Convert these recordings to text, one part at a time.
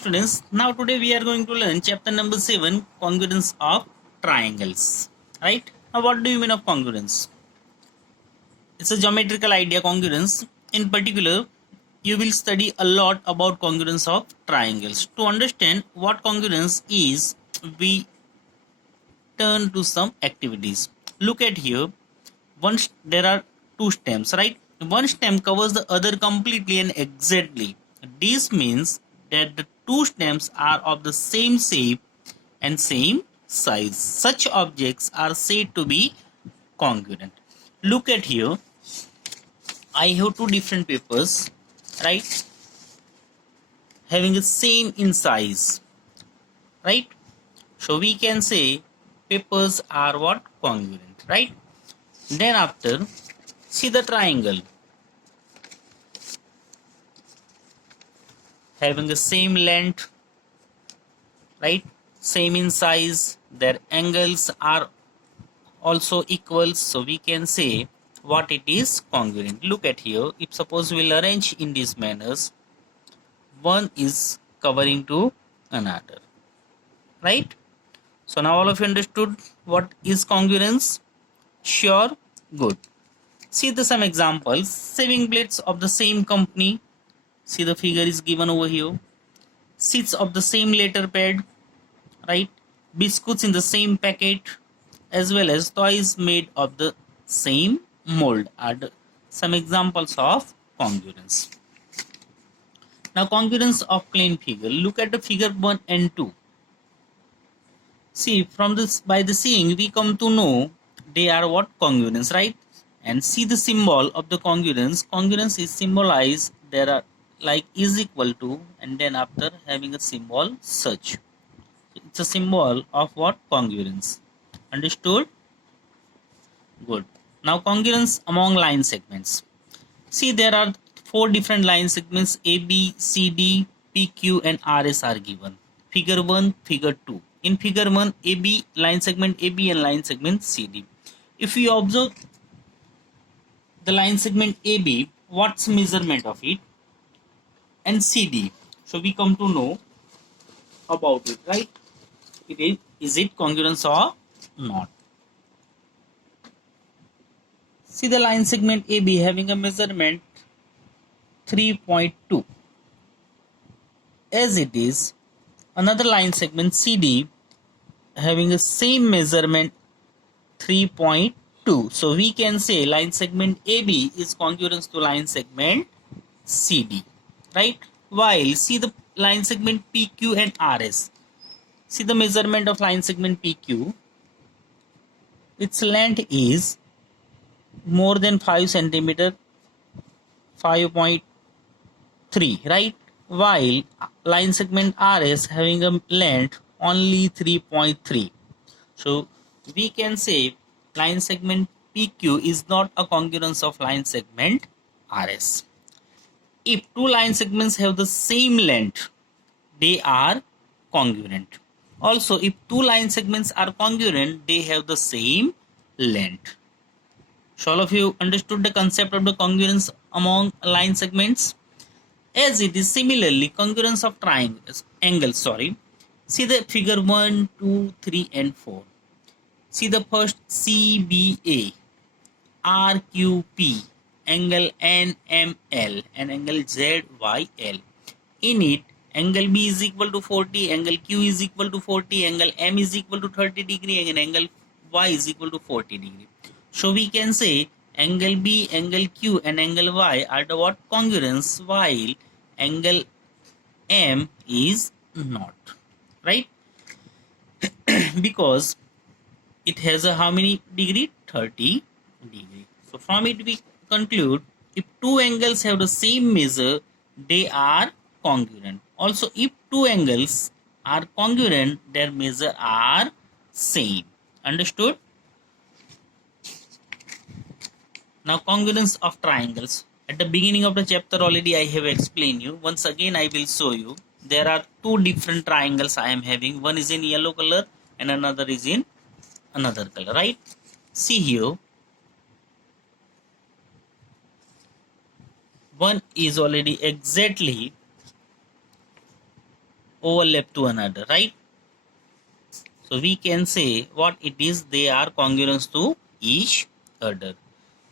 Students, now today we are going to learn chapter number 7, congruence of triangles. Right? Now what do you mean of congruence? It's a geometrical idea, congruence. In particular, you will study a lot about congruence of triangles. To understand what congruence is, we turn to some activities. Look at here. There are two stems, right? One stem covers the other completely and exactly. This means that the two stems are of the same shape and same size. Such objects are said to be congruent. Look at here. I have two different papers, right? Having the same in size, right? So we can say papers are what? Congruent, right? Then after, see the triangle having the same length, right? Same in size, their angles are also equal, so we can say what it is congruent. Look at here, if suppose we'll arrange in these manners, one is covering to another, right? So now all of you understood what is congruence? Sure. Good. See the some examples. Saving blades of the same company, see the figure is given over here. Seats of the same letter pad, right? Biscuits in the same packet, as well as toys made of the same mold are some examples of congruence. Now, congruence of plane figure. Look at the figure 1 and 2. See, from this, by the seeing, we come to know they are what? Congruence, right? And see the symbol of the congruence. Congruence is symbolized, there are like is equal to, and then after having a symbol such. It's a symbol of what? Congruence. Understood? Good. Now congruence among line segments. See, there are four different line segments: A, B, C, D, P, Q and RS are given. Figure 1, figure 2. In figure 1, AB, line segment AB and line segment CD. If we observe the line segment AB, what's measurement of it? And CD. So we come to know about it, right? Is it congruence or not? See the line segment AB having a measurement 3.2. As it is, another line segment CD having the same measurement 3.2. So we can say line segment AB is congruent to line segment CD, right? While see the line segment PQ and RS. See the measurement of line segment PQ. Its length is more than 5 centimeter, 5.3, right? While line segment RS having a length only 3.3. So we can say line segment PQ is not a congruence of line segment RS. If two line segments have the same length, they are congruent. Also, if two line segments are congruent, they have the same length. So all of you understood the concept of the congruence among line segments? As it is similarly congruence of triangles, angles, sorry. See the figure 1, 2, 3 and 4. See the first CBA, RQP, angle NML and angle ZYL. In it, angle B is equal to 40, angle Q is equal to 40, angle M is equal to 30 degree and angle Y is equal to 40 degree. So we can say angle B, angle Q and angle Y are the what? Congruence, while angle M is not, right? Because it has a how many degree? 30 degree. So from it we conclude if two angles have the same measure, they are congruent. Also, if two angles are congruent, their measure are same. Understood? Now congruence of triangles. At the beginning of the chapter already I have explained you. Once again I will show you. There are two different triangles I am having. One is in yellow color and another is in another color, right? See here. One is already exactly overlap to another, right? So we can say what it is, they are congruent to each other.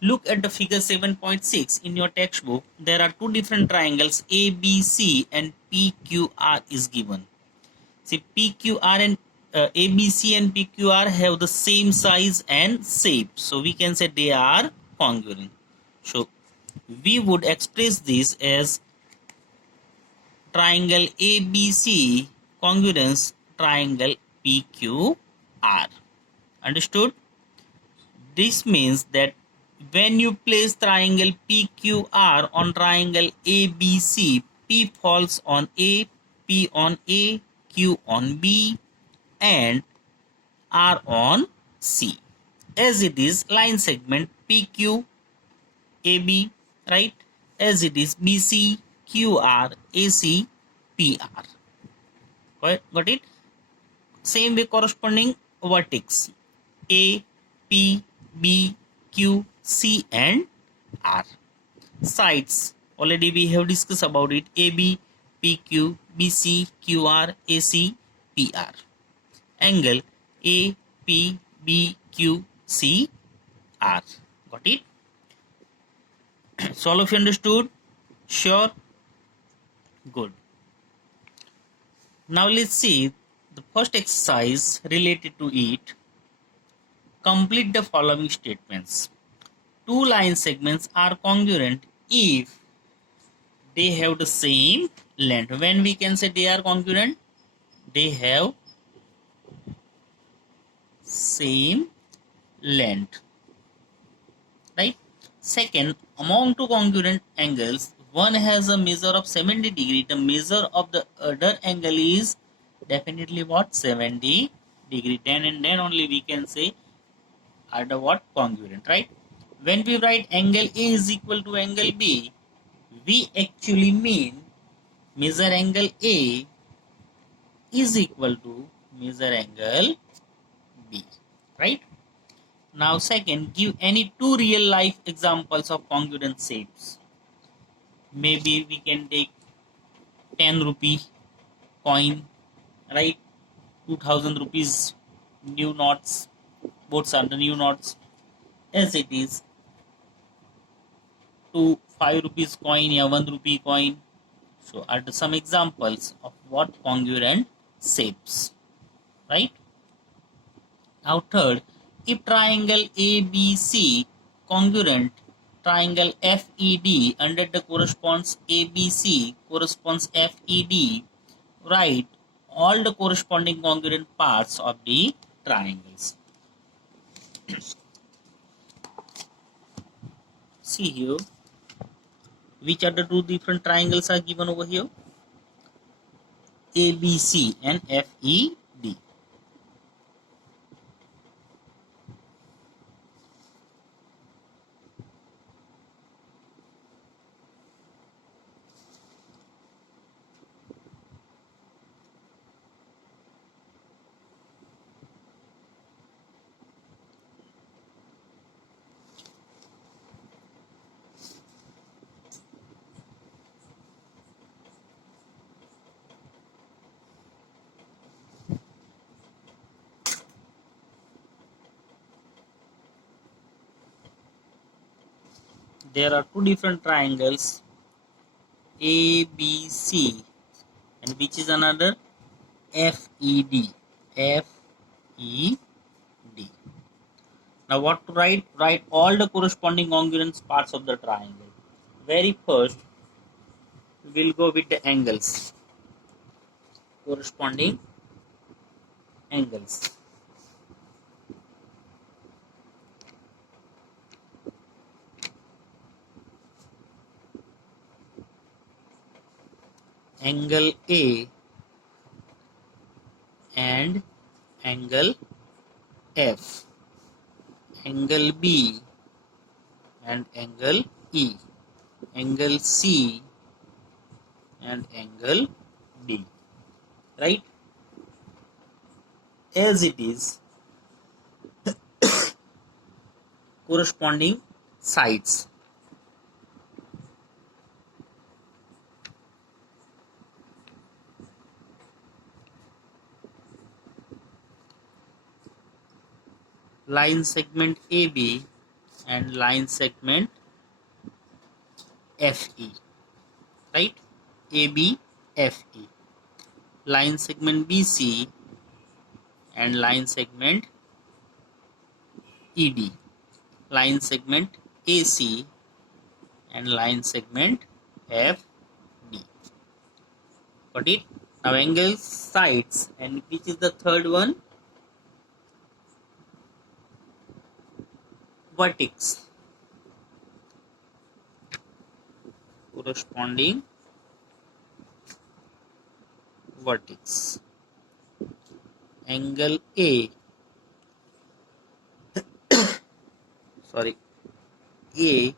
Look at the figure 7.6 in your textbook. There are two different triangles ABC and PQR is given. See, PQR and ABC and PQR have the same size and shape. So we can say they are congruent. So we would express this as triangle ABC congruence triangle PQR. Understood? This means that when you place triangle PQR on triangle ABC, P falls on A, P on A, Q on B, and R on C. As it is line segment PQ AB, right? As it is BC QR AC PR. Got it? Same way corresponding vertex A, P, B, Q, C and R. Sides already we have discussed about it, AB, PQ, BC, QR, AC, PR. Angle A, P, B, Q, C, R. Got it? So all of you understood? Sure? Good. Now let's see the first exercise related to it. Complete the following statements. Two line segments are congruent if they have the same length. When we can say they are congruent? They have same length. Right? Second, among two congruent angles, one has a measure of 70 degree. The measure of the other angle is definitely what? 70 degree. Then and then only we can say are the what? Congruent, right? When we write angle A is equal to angle B, we actually mean measure angle A is equal to measure angle B, right? Now second, give any two real life examples of congruent shapes. Maybe we can take 10 rupee coin, right? 2000 rupees new notes, both are the new notes, as it is to 5 rupees coin or 1 rupee coin. So are some examples of what congruent shapes, right? Now third, if triangle ABC congruent triangle FED under the corresponds ABC corresponds FED, write all the corresponding congruent parts of the triangles. See here, which are the two different triangles are given over here? ABC and FED. There are two different triangles ABC and which is another FED. FED. Now what to write? Write all the corresponding congruent parts of the triangle. Very first, we'll go with the angles. Corresponding angles. Angle A and angle F. Angle B and angle E. Angle C and angle D. Right? As it is corresponding sides. line segment AB and line segment FE, right? AB, FE. Line segment BC and line segment ED. Line segment AC and line segment FD. Got it? Now angle sides, and which is the third one? Vertex. Corresponding vertex. Angle A, sorry, A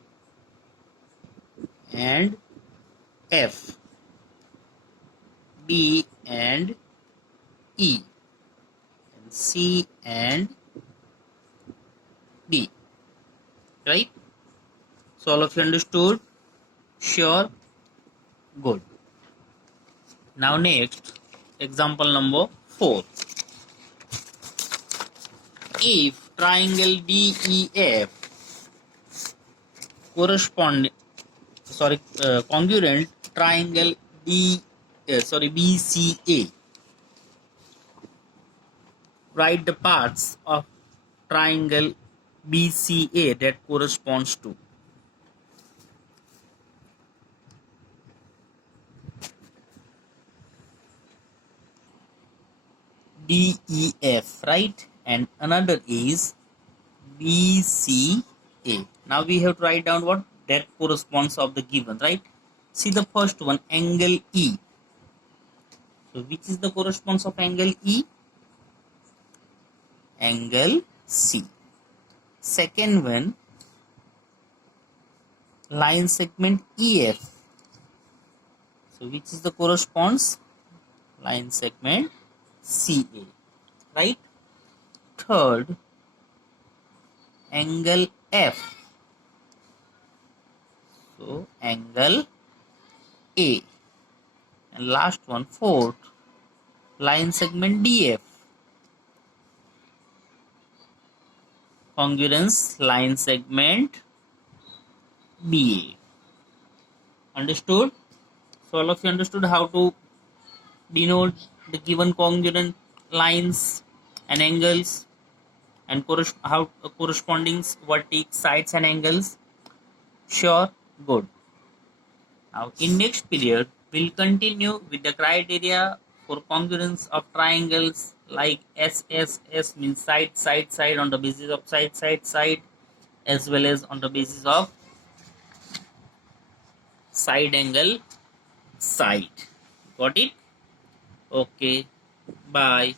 and F, B and E, and C and D, right? So all of you understood? Sure? Good. Now next, example number 4. If triangle DEF congruent triangle BCA, write the parts of triangle BCA that corresponds to. DEF, right? And another is BCA. Now we have to write down what that corresponds of the given, right? See the first one, angle E. So which is the corresponds of angle E? Angle C. Second one, line segment EF. So which is the corresponds? Line segment CA, right? Third, angle F. So angle A. And last one, fourth, line segment DF. Congruence line segment BA. Understood? So all of you understood how to denote the given congruent lines and angles and how corresponding vertex, sides and angles? Sure? Good. Now in next period, we'll continue with the criteria for congruence of triangles like SSS, means side on the basis of side, as well as on the basis of side angle side. Got it? Okay. Bye.